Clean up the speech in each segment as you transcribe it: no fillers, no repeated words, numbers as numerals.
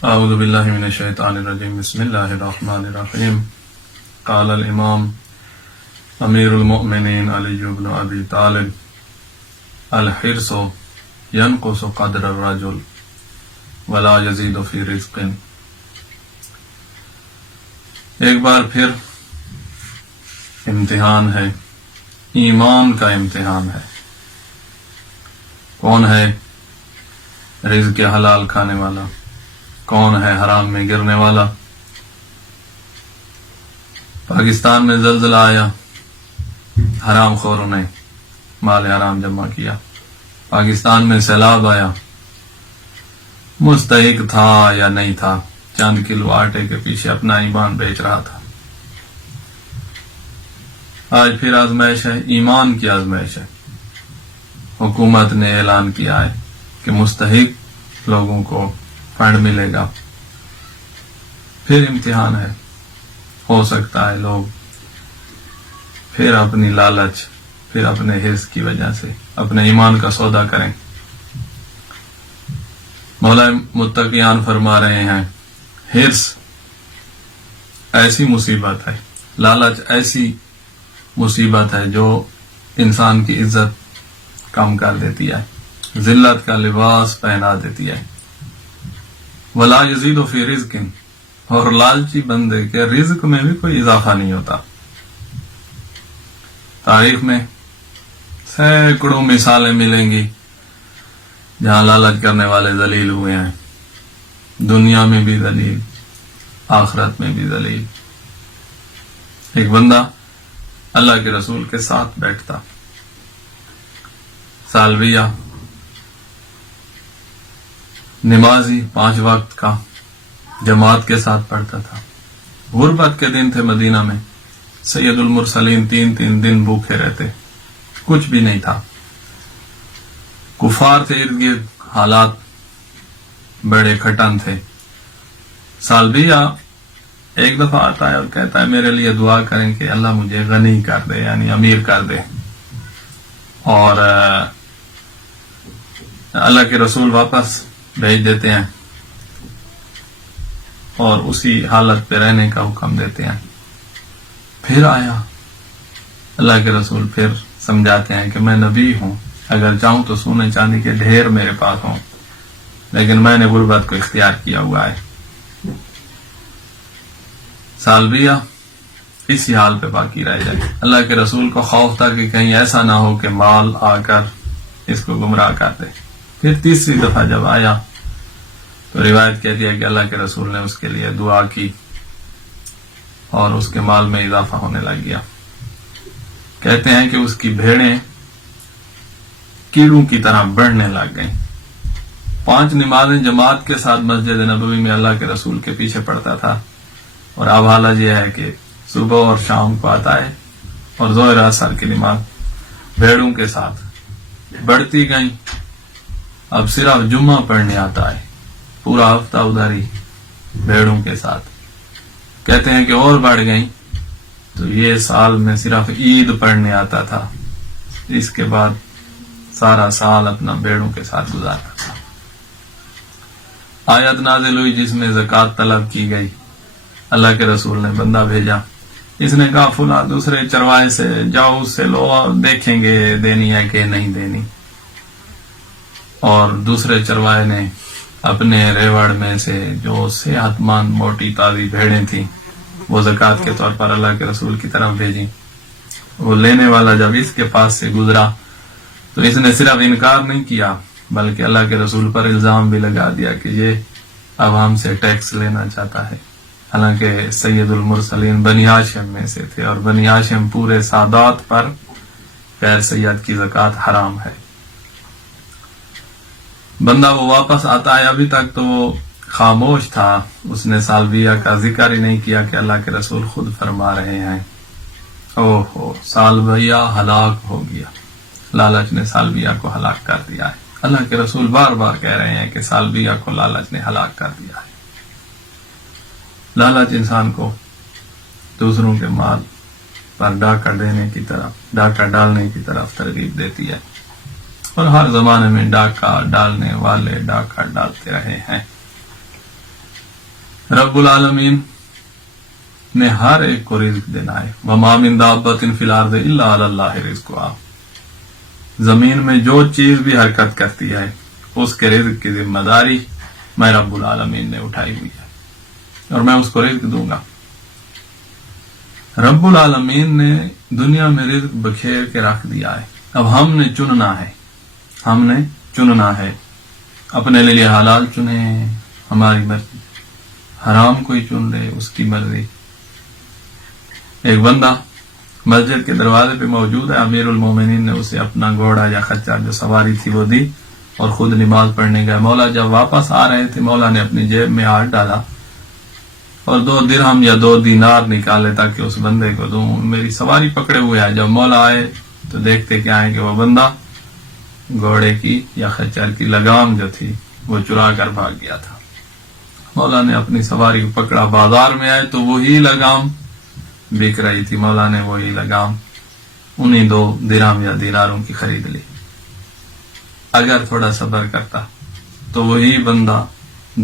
اعوذ باللہ من الشیطان الرجیم بسم اللہ الرحمن الرحیم قال الامام امیر المؤمنین علی بن ابی طالب الحرص ينقص قدر الرجل ولا يزيد في رزق۔ ایک بار پھر امتحان ہے، ایمان کا امتحان ہے۔ کون ہے رزق حلال کھانے والا، کون ہے حرام میں گرنے والا۔ پاکستان میں زلزلہ آیا، حرام خوروں نے مال حرام جمع کیا۔ پاکستان میں سیلاب آیا، مستحق تھا یا نہیں تھا، چند کلو آٹے کے پیچھے اپنا ایمان بیچ رہا تھا۔ آج پھر آزمائش ہے، ایمان کی آزمائش ہے۔ حکومت نے اعلان کیا ہے کہ مستحق لوگوں کو فنڈ ملے گا۔ پھر امتحان ہے، ہو سکتا ہے لوگ پھر اپنی لالچ، پھر اپنے حرص کی وجہ سے اپنے ایمان کا سودا کریں۔ مولا متقیان فرما رہے ہیں، حرص ایسی مصیبت ہے، لالچ ایسی مصیبت ہے جو انسان کی عزت کم کر دیتی ہے، ذلت کا لباس پہنا دیتی ہے۔ ولا یزید فی رزق، اور لالچی بندے کے رزق میں بھی کوئی اضافہ نہیں ہوتا۔ تاریخ میں سینکڑوں مثالیں ملیں گی جہاں لالچ کرنے والے ذلیل ہوئے ہیں، دنیا میں بھی ذلیل، آخرت میں بھی ذلیل۔ ایک بندہ اللہ کے رسول کے ساتھ بیٹھتا، سالویہ، نمازی، 5 وقت کا جماعت کے ساتھ پڑھتا تھا۔ غربت کے دن تھے مدینہ میں، سید المرسلین 3 دن بھوکے رہتے، کچھ بھی نہیں تھا، کفار تھے ارد گرد، حالات بڑے کھٹن تھے۔ سالویہ ایک دفعہ آتا ہے اور کہتا ہے میرے لیے دعا کریں کہ اللہ مجھے غنی کر دے، یعنی امیر کر دے۔ اور اللہ کے رسول واپس بھیج دیتے ہیں اور اسی حالت پہ رہنے کا حکم دیتے ہیں۔ پھر آیا اللہ کے رسول، پھر سمجھاتے ہیں کہ میں نبی ہوں، اگر چاہوں تو سونے چاندی کے ڈھیر میرے پاس ہوں، لیکن میں نے غربت کو اختیار کیا ہوا ہے۔ سالویہ اسی حال پہ باقی رہ جائے۔ اللہ کے رسول کو خوف تھا کہ کہیں ایسا نہ ہو کہ مال آ کر اس کو گمراہ کر دے۔ پھر تیسری دفعہ جب آیا تو روایت کہتی ہے کہ اللہ کے رسول نے اس کے لیے دعا کی اور اس کے مال میں اضافہ ہونے لگ گیا۔ کہتے ہیں کہ اس کی بھیڑیں کیڑوں کی طرح بڑھنے لگ گئیں۔ 5 نمازیں جماعت کے ساتھ مسجد نبوی میں اللہ کے رسول کے پیچھے پڑھتا تھا، اور اب حالت یہ ہے کہ صبح اور شام کو آتا ہے اور ظہر عصر کی نماز بھیڑوں کے ساتھ بڑھتی گئیں۔ اب صرف جمعہ پڑھنے آتا ہے، پورا ہفتہ ادھر ہی بھیڑوں کے ساتھ۔ کہتے ہیں کہ اور بڑھ گئیں تو یہ سال میں صرف عید پڑھنے آتا تھا، اس کے بعد سارا سال اپنا بھیڑوں کے ساتھ گزارتا تھا۔ آیت نازل ہوئی جس میں زکوٰۃ طلب کی گئی، اللہ کے رسول نے بندہ بھیجا، اس نے کہا فلاں دوسرے چرواہے سے جاؤ، اس سے لو، دیکھیں گے دینی ہے کہ نہیں دینی۔ اور دوسرے چرواہے نے اپنے ریوڑ میں سے جو صحت مند موٹی تازی بھیڑیں تھیں وہ زکوٰۃ کے طور پر اللہ کے رسول کی طرف بھیجی۔ وہ لینے والا جب اس کے پاس سے گزرا تو اس نے صرف انکار نہیں کیا بلکہ اللہ کے رسول پر الزام بھی لگا دیا کہ یہ اب ہم سے ٹیکس لینا چاہتا ہے، حالانکہ سید المرسلین بنی ہاشم میں سے تھے اور بنی ہاشم پورے سادات پر غیر سید کی زکوٰۃ حرام ہے۔ بندہ وہ واپس آتا ہے، ابھی تک تو وہ خاموش تھا، اس نے سالویہ کا ذکر ہی نہیں کیا کہ اللہ کے رسول خود فرما رہے ہیں اوہو سالویہ ہلاک ہو گیا، لالچ نے سالویہ کو ہلاک کر دیا ہے۔ اللہ کے رسول بار بار کہہ رہے ہیں کہ سالویہ کو لالچ نے ہلاک کر دیا ہے۔ لالچ انسان کو دوسروں کے مال پر ڈاکہ دینے کی طرف، ڈاکہ ڈالنے کی طرف ترغیب دیتی ہے، اور ہر زمانے میں ڈاکہ ڈالنے والے ڈاکہ ڈالتے رہے ہیں۔ رب العالمین نے ہر ایک کو رزق دینا ہے. وما من دابۃ فی الارض الا علی اللہ رزقها. زمین میں جو چیز بھی حرکت کرتی ہے اس کے رزق کی ذمہ داری میں رب العالمین نے اٹھائی ہوئی ہے اور میں اس کو رزق دوں گا. رب العالمین نے دنیا میں رزق بکھیر کے رکھ دیا ہے. اب ہم نے چننا ہے. اپنے لیے حلال چنے ہماری مرضی، حرام کوئی چن لے اس کی مرضی. ایک بندہ مسجد کے دروازے پہ موجود ہے، امیر المومنین نے اسے اپنا گھوڑا یا خچر جو سواری تھی وہ دی اور خود نماز پڑھنے گئے. مولا جب واپس آ رہے تھے مولا نے اپنی جیب میں ہاتھ ڈالا اور 2 درہم یا 2 دینار نکالے تاکہ اس بندے کو دوں. میری سواری پکڑے ہوئے ہے. جب مولا آئے تو دیکھتے کیا ہے کہ وہ بندہ گھوڑے کی یا خچر کی لگام جو تھی وہ چرا کر بھاگ گیا تھا. مولا نے اپنی سواری کو پکڑا. بازار میں آئے تو وہی لگام بک رہی تھی. مولا نے وہی لگام انہیں 2 درہم یا دیناروں کی خرید لی. اگر تھوڑا صبر کرتا تو وہی بندہ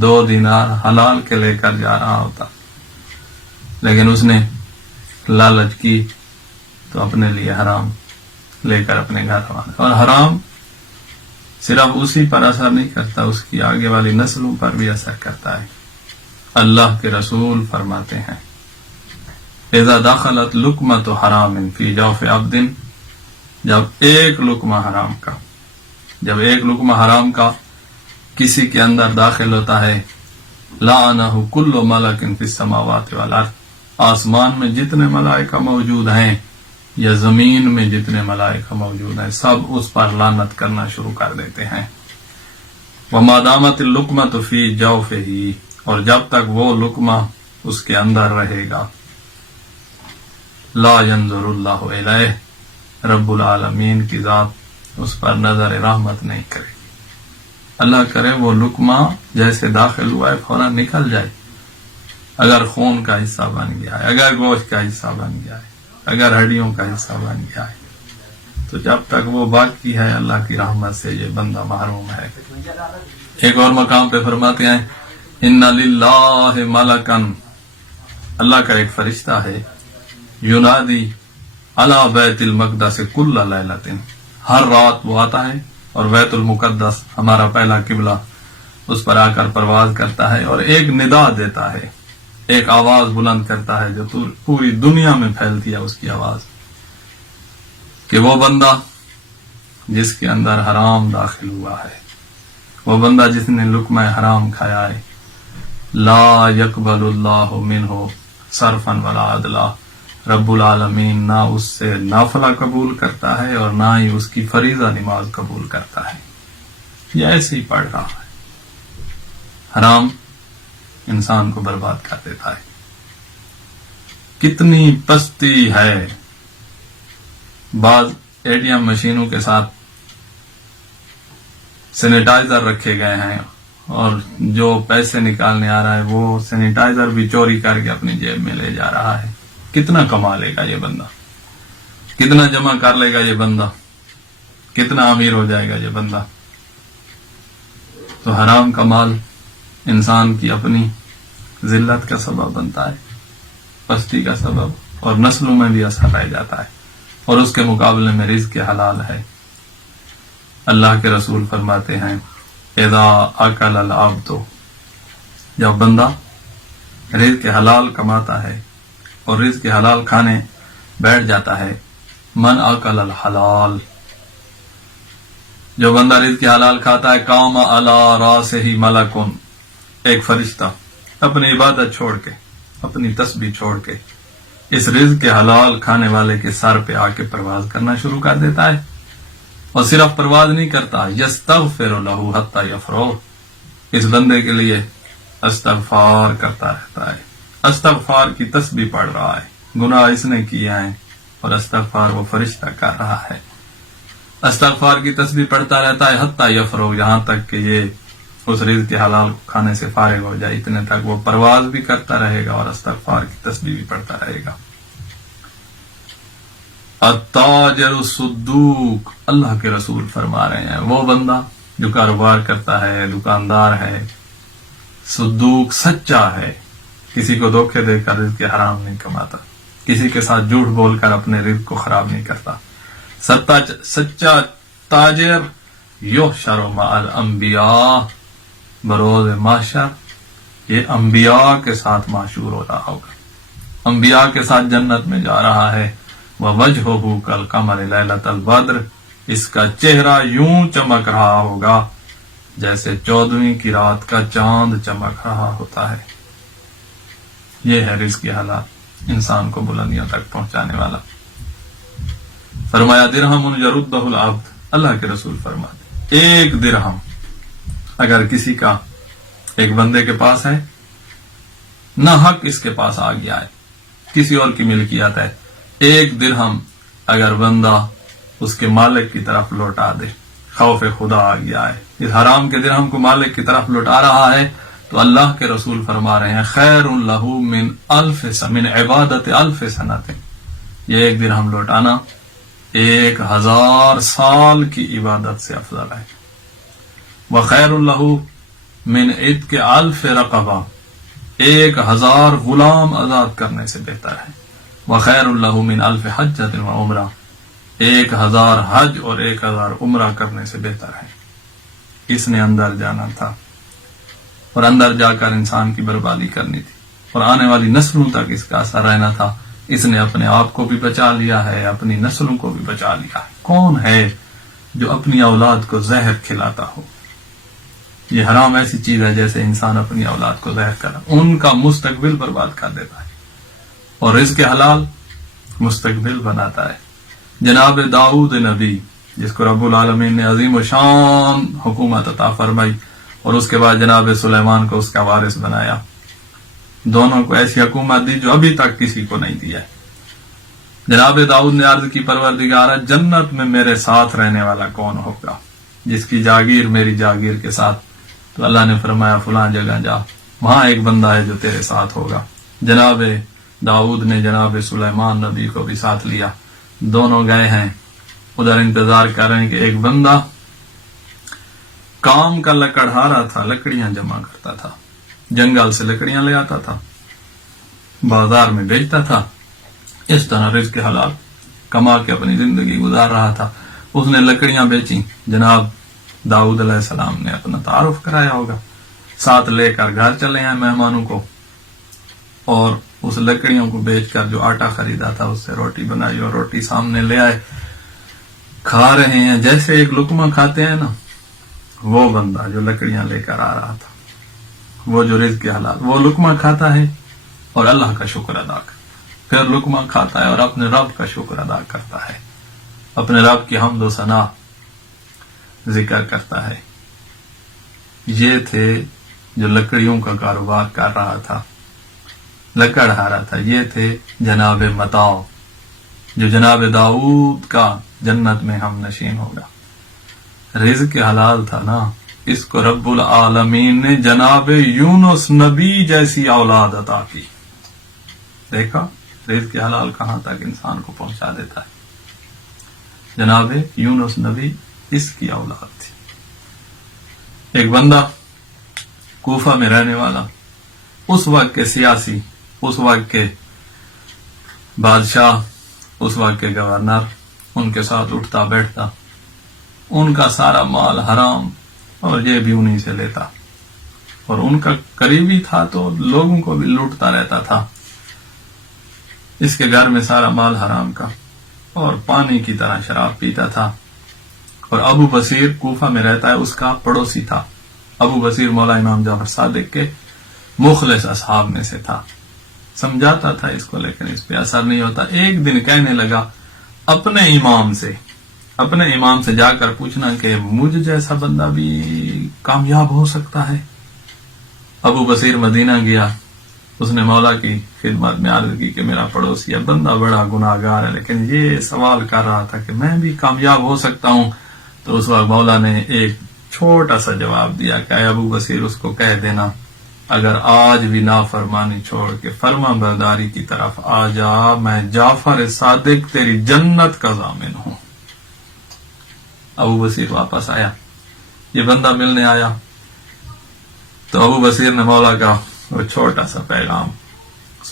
2 دینار حلال کے لے کر جا رہا ہوتا، لیکن اس نے لالچ کی تو اپنے لیے حرام لے کر اپنے گھر روانہ. اور حرام صرف اسی پر اثر نہیں کرتا، اس کی آگے والی نسلوں پر بھی اثر کرتا ہے. اللہ کے رسول فرماتے ہیں اذا دخلت لقمۃ حرام فی جوف عبد، جب ایک لقمہ حرام کا کسی کے اندر داخل ہوتا ہے، لعنہ کل ملک فی السماوات والارض، آسمان میں جتنے ملائکہ موجود ہیں یا زمین میں جتنے ملائکہ موجود ہیں سب اس پر لعنت کرنا شروع کر دیتے ہیں. وما دامت اللقمۃ فی جوفہ، اور جب تک وہ لقمہ اس کے اندر رہے گا، لا ينظر اللہ الیہ، رب العالمین کی ذات اس پر نظر رحمت نہیں کرے گی. اللہ کرے وہ لقمہ جیسے داخل ہوا ہے فوراً نکل جائے. اگر خون کا حصہ بن گیا ہے، اگر گوشت کا حصہ بن گیا ہے، اگر ہڈیوں کا حصہ بن گیا ہے، تو جب تک وہ باقی ہے اللہ کی رحمت سے یہ بندہ محروم ہے. ایک اور مقام پہ فرماتے ہیں ان للہ ملکن، اللہ کا ایک فرشتہ ہے، ینادی علی بیت المقدس کل لیلۃ، ہر رات وہ آتا ہے اور بیت المقدس ہمارا پہلا قبلہ اس پر آ کر پرواز کرتا ہے اور ایک ندا دیتا ہے، ایک آواز بلند کرتا ہے جو پوری دنیا میں پھیلتی ہے اس کی آواز، کہ وہ بندہ جس کے اندر حرام داخل ہوا ہے، وہ بندہ جس نے لقمہ حرام کھایا ہے، لا يقبل اللہ منہ صرفا ولا عدلا، رب العالمین نہ اس سے نافلہ قبول کرتا ہے اور نہ ہی اس کی فریضہ نماز قبول کرتا ہے. یہ ایسے ہی پڑھ رہا ہے. حرام انسان کو برباد کر دیتا ہے. کتنی پستی ہے. بعض ATM مشینوں کے ساتھ سینیٹائزر رکھے گئے ہیں اور جو پیسے نکالنے آ رہا ہے وہ سینیٹائزر بھی چوری کر کے اپنی جیب میں لے جا رہا ہے. کتنا کما لے گا یہ بندہ، کتنا جمع کر لے گا یہ بندہ، کتنا امیر ہو جائے گا یہ بندہ. تو حرام کا مال انسان کی اپنی ذلت کا سبب بنتا ہے، پستی کا سبب، اور نسلوں میں بھی اثر رہ جاتا ہے. اور اس کے مقابلے میں رزق حلال ہے. اللہ کے رسول فرماتے ہیں اذا اکل العبد، جب بندہ رزق حلال کماتا ہے اور رزق حلال کھانے بیٹھ جاتا ہے، من اکل الحلال، جو بندہ رزق حلال کھاتا ہے، قام علی راسہ ملکن، ایک فرشتہ اپنی عبادت چھوڑ کے، اپنی تسبیح چھوڑ کے اس رزق حلال کھانے والے کے سر پہ آ کے پرواز کرنا شروع کر دیتا ہے. اور صرف پرواز نہیں کرتا، یستغفر لہ حتی یفرغ، اس بندے کے لیے استغفار کرتا رہتا ہے. استغفار کی تسبیح پڑھ رہا ہے، گناہ اس نے کیے ہیں اور استغفار وہ فرشتہ کر رہا ہے. استغفار کی تسبیح پڑھتا رہتا ہے حتی یفرغ، یہاں تک کہ یہ اس رزق حلال کھانے سے فارغ ہو جائے. اتنے تک وہ پرواز بھی کرتا رہے گا اور استغفار کی تسبیح بھی پڑھتا رہے گا. التاجر الصدوق، اللہ کے رسول فرما رہے ہیں وہ بندہ جو کاروبار کرتا ہے، دکاندار ہے، صدوق سچا ہے، کسی کو دھوکے دے کر رزق حرام نہیں کماتا، کسی کے ساتھ جھوٹ بول کر اپنے رزق کو خراب نہیں کرتا۔ سچا تاجر یحشر مع الانبیاء، بروز محشر یہ انبیاء کے ساتھ معشور ہو رہا ہوگا، انبیاء کے ساتھ جنت میں جا رہا ہے۔ وَوَجْهُهُ كَالْقَمَرِ لَيْلَةَ الْبَدْرِ، اس کا چہرہ یوں چمک رہا ہوگا جیسے 14ویں کی رات کا چاند چمک رہا ہوتا ہے۔ یہ ہے رزق کے حالات، انسان کو بلندیوں تک پہنچانے والا۔ فرمایا درہم یردہ العبد، اللہ کے رسول فرماتے ایک درہم اگر کسی کا ایک بندے کے پاس ہے، نہ حق اس کے پاس آ گیا ہے، کسی اور کی ملکیت ہے، ایک درہم اگر بندہ اس کے مالک کی طرف لوٹا دے، خوف خدا آ گیا ہے، اس حرام کے درہم کو مالک کی طرف لوٹا رہا ہے، تو اللہ کے رسول فرما رہے ہیں خیر لہ من عبادت 1000 سنۃ، یہ ایک درہم لوٹانا 1000 سال کی عبادت سے افضل ہے۔ وخیر لہ من عتق 1000 رقبہ، 1000 غلام آزاد کرنے سے بہتر ہے۔ وخیر لہ من 1000 حجۃ وعمرہ، 1000 حج اور 1000 عمرہ کرنے سے بہتر ہے۔ اس نے اندر جانا تھا اور اندر جا کر انسان کی بربادی کرنی تھی اور آنے والی نسلوں تک اس کا اثر رہنا تھا۔ اس نے اپنے آپ کو بھی بچا لیا ہے، اپنی نسلوں کو بھی بچا لیا ہے۔ کون ہے جو اپنی اولاد کو زہر کھلاتا ہو؟ یہ حرام ایسی چیز ہے جیسے انسان اپنی اولاد کو زہر کھلا، ان کا مستقبل برباد کر دیتا ہے، اور رزق حلال مستقبل بناتا ہے۔ جناب داؤد نبی، جس کو رب العالمین نے عظیم و شان حکومت عطا فرمائی، اور اس کے بعد جناب سلیمان کو اس کا وارث بنایا، دونوں کو ایسی حکومت دی جو ابھی تک کسی کو نہیں دی ہے۔ جناب داؤد نے عرض کی پروردگارہ جنت میں میرے ساتھ رہنے والا کون ہوگا جس کی جاگیر میری جاگیر کے ساتھ؟ تو اللہ نے فرمایا فلاں جگہ جا، وہاں ایک بندہ ہے جو تیرے ساتھ ہوگا۔ جناب داؤد نے جناب سلیمان نبی کو بھی ساتھ لیا، دونوں گئے ہیں، ادھر انتظار کر رہے ہیں کہ ایک بندہ کام کا لکڑہارا تھا، لکڑیاں جمع کرتا تھا، جنگل سے لکڑیاں لے آتا تھا، بازار میں بیچتا تھا، اس طرح رزق حلال کما کے اپنی زندگی گزار رہا تھا۔ اس نے لکڑیاں بیچی، جناب داؤد علیہ السلام نے اپنا تعارف کرایا ہوگا، ساتھ لے کر گھر چلے ہیں مہمانوں کو، اور اس لکڑیوں کو بیچ کر جو آٹا خریدا تھا اس سے روٹی بنائی اور روٹی سامنے لے آئے، کھا رہے ہیں۔ جیسے ایک لقمہ کھاتے ہیں نا، وہ بندہ جو لکڑیاں لے کر آ رہا تھا، وہ جو رزق حلال، وہ لقمہ کھاتا ہے اور اللہ کا شکر ادا کرتا ہے، پھر لقمہ کھاتا ہے اور اپنے رب کا شکر ادا کرتا ہے، اپنے رب کی حمد و ثنا ذکر کرتا ہے۔ یہ تھے جو لکڑیوں کا کاروبار کر رہا تھا، لکڑہارا تھا۔ یہ تھے جناب متاع، جو جناب داؤد کا جنت میں ہم نشین ہوگا۔ رزق حلال تھا نا، اس کو رب العالمین نے جناب یونس نبی جیسی اولاد عطا کی۔ دیکھا رزق حلال کہاں تک انسان کو پہنچا دیتا ہے۔ جناب یونس نبی اس کی اولاد تھی۔ ایک بندہ کوفہ میں رہنے والا، اس وقت کے سیاسی، اس وقت کے بادشاہ، اس وقت کے گورنر ان کے ساتھ اٹھتا بیٹھتا، ان کا سارا مال حرام اور یہ بھی انہی سے لیتا، اور ان کا قریبی تھا تو لوگوں کو بھی لوٹتا رہتا تھا۔ اس کے گھر میں سارا مال حرام کا، اور پانی کی طرح شراب پیتا تھا۔ اور ابو بصیر کوفہ میں رہتا ہے، اس کا پڑوسی تھا۔ ابو بصیر مولا امام جعفر صادق کے مخلص اصحاب میں سے تھا، سمجھاتا تھا اس کو لیکن اس پہ اثر نہیں ہوتا۔ ایک دن کہنے لگا اپنے امام سے جا کر پوچھنا کہ مجھ جیسا بندہ بھی کامیاب ہو سکتا ہے۔ ابو بصیر مدینہ گیا، اس نے مولا کی خدمت میں عرض کی کہ میرا پڑوسی ہے، بندہ بڑا گناہگار ہے، لیکن یہ سوال کر رہا تھا کہ میں بھی کامیاب ہو سکتا ہوں۔ تو اس وقت مولا نے ایک چھوٹا سا جواب دیا کہ اے ابو بصیر، اس کو کہہ دینا اگر آج بھی نافرمانی چھوڑ کے فرما برداری کی طرف آ جا، میں جعفر صادق تیری جنت کا ضامن ہوں۔ ابو بصیر واپس آیا، یہ بندہ ملنے آیا، تو ابو بصیر نے مولا کا وہ چھوٹا سا پیغام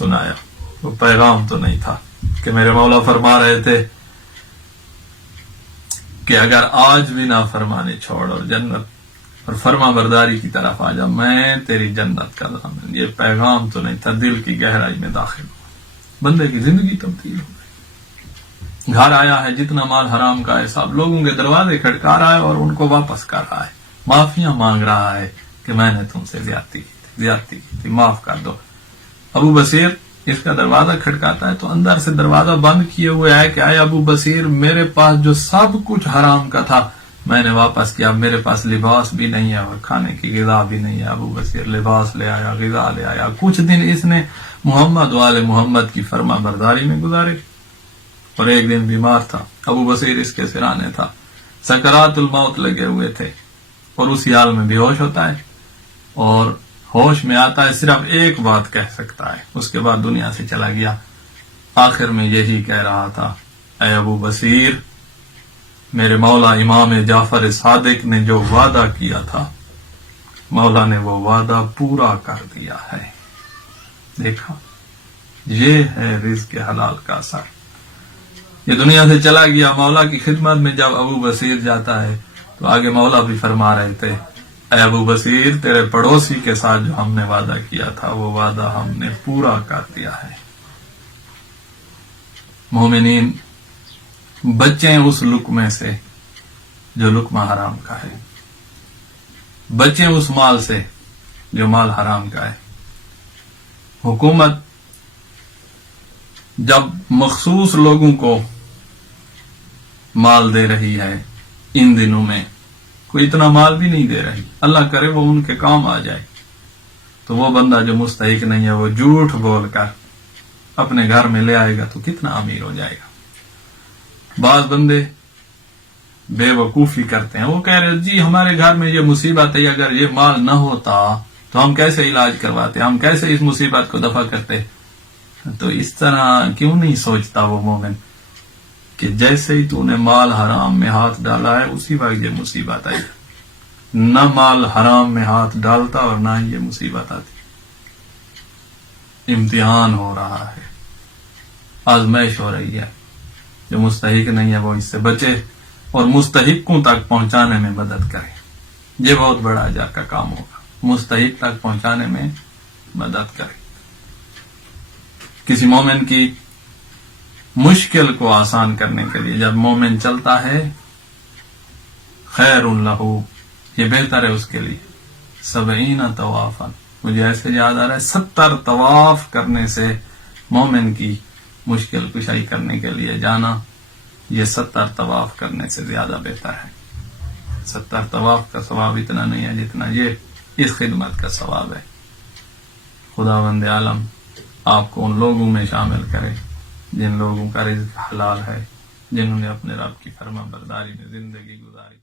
سنایا. وہ پیغام تو نہیں تھا کہ میرے مولا فرما رہے تھے کہ اگر آج بھی نافرمانی چھوڑ اور جنت اور فرما برداری کی طرف آ جا، میں تیری جنت کا ضامن. یہ پیغام تو نہیں تھا، دل کی گہرائی میں داخل ہوا، بندے کی زندگی تبدیل ہو گئی. گھر آیا ہے، جتنا مال حرام کا ہے سب لوگوں کے دروازے کھٹکا رہا ہے اور ان کو واپس کر رہا ہے، معافیاں مانگ رہا ہے کہ میں نے تم سے زیادتی کی تھی، معاف کر دو. ابو بصیر اس کا دروازہ کھٹکاتا ہے تو اندر سے دروازہ بند کیے ہوئے ہے کہ اے ابو بصیر، میرے پاس جو سب کچھ حرام کا تھا میں نے واپس کیا، میرے پاس لباس بھی نہیں ہے اور کھانے کی غذا بھی نہیں ہے. ابو بصیر لباس لے آیا، غذا لے آیا. کچھ دن اس نے محمد والے محمد کی فرما برداری میں گزارے اور ایک دن بیمار تھا. ابو بصیر اس کے سرانے تھا، سکرات الموت لگے ہوئے تھے اور اسی حال میں بے ہوش ہوتا ہے اور ہوش میں آتا ہے، صرف ایک بات کہہ سکتا ہے، اس کے بعد دنیا سے چلا گیا. آخر میں یہی کہہ رہا تھا، اے ابو بصیر، میرے مولا امام جعفر صادق نے جو وعدہ کیا تھا مولا نے وہ وعدہ پورا کر دیا ہے. دیکھا، یہ ہے رزق حلال کا اثر. یہ دنیا سے چلا گیا، مولا کی خدمت میں جب ابو بصیر جاتا ہے تو آگے مولا بھی فرما رہے تھے، اے ابو بصیر، تیرے پڑوسی کے ساتھ جو ہم نے وعدہ کیا تھا وہ وعدہ ہم نے پورا کر دیا ہے. مومنین، بچیں اس لقمے سے جو لقمہ حرام کا ہے، بچیں اس مال سے جو مال حرام کا ہے. حکومت جب مخصوص لوگوں کو مال دے رہی ہے، ان دنوں میں کوئی اتنا مال بھی نہیں دے رہی، اللہ کرے وہ ان کے کام آ جائے، تو وہ بندہ جو مستحق نہیں ہے وہ جھوٹ بول کر اپنے گھر میں لے آئے گا تو کتنا امیر ہو جائے گا. بعض بندے بے وقوفی کرتے ہیں، وہ کہہ رہے جی ہمارے گھر میں یہ مصیبت ہے، اگر یہ مال نہ ہوتا تو ہم کیسے علاج کرواتے، ہم کیسے اس مصیبت کو دفع کرتے. تو اس طرح کیوں نہیں سوچتا وہ مومن کہ جیسے ہی تو نے مال حرام میں ہاتھ ڈالا ہے اسی وقت یہ مصیبت آئی. نہ مال حرام میں ہاتھ ڈالتا اور نہ ہی یہ مصیبت آتی. امتحان ہو رہا ہے، آزمائش ہو رہی ہے. جو مستحق نہیں ہے وہ اس سے بچے اور مستحقوں تک پہنچانے میں مدد کرے. یہ بہت بڑا اجر کا کام ہوگا، مستحق تک پہنچانے میں مدد کرے. کسی مومن کی مشکل کو آسان کرنے کے لیے جب مومن چلتا ہے، خیر لہ، یہ بہتر ہے اس کے لیے. 70 طوافا، مجھے ایسے یاد آ رہا ہے 70 طواف کرنے سے مومن کی مشکل کشائی کرنے کے لیے جانا، یہ 70 طواف کرنے سے زیادہ بہتر ہے. 70 طواف کا ثواب اتنا نہیں ہے جتنا یہ اس خدمت کا ثواب ہے. خداوند عالم آپ کو ان لوگوں میں شامل کرے جن لوگوں کا رزق حلال ہے، جنہوں نے اپنے رب کی فرما برداری میں زندگی گزاری.